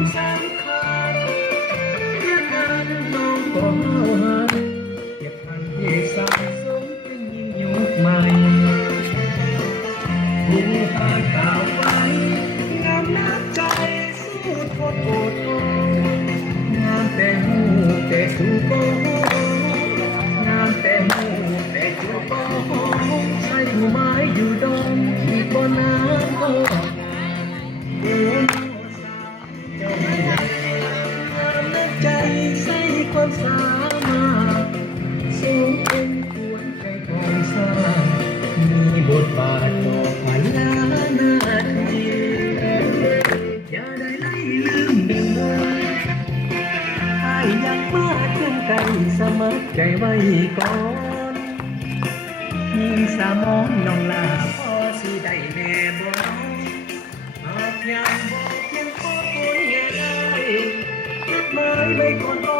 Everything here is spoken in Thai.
ความสำคัญเรื่องงานน้องก็หาเก็บพันที่สะสมเป็นยิ่งยุคใหม่ผู้พานกล่าวไว้งามน้ำใจสู้ทนอดทนงามแต่หูแต่สู้บ่งามแต่หูแต่สู้บ่ใช่ผู้ไม้อยู่ดงที่บ่น้ำโอ้โอ้สาวเจ้าไม่ได้งามน้ำใจใส่ความสามารถสูงเป็นควรใจของสร้างมีบทบาทต่อพันล้านนาทีอย่าได้ไล่ลืมดึงให้ยังมาเคียงไกลสมัครใจไว้ก่อนยิ่งสามองน้องลาพอสิได้แน่บ่หากยังบอกยังขอคนง่ายๆเก็บไม้ไว้ก่อน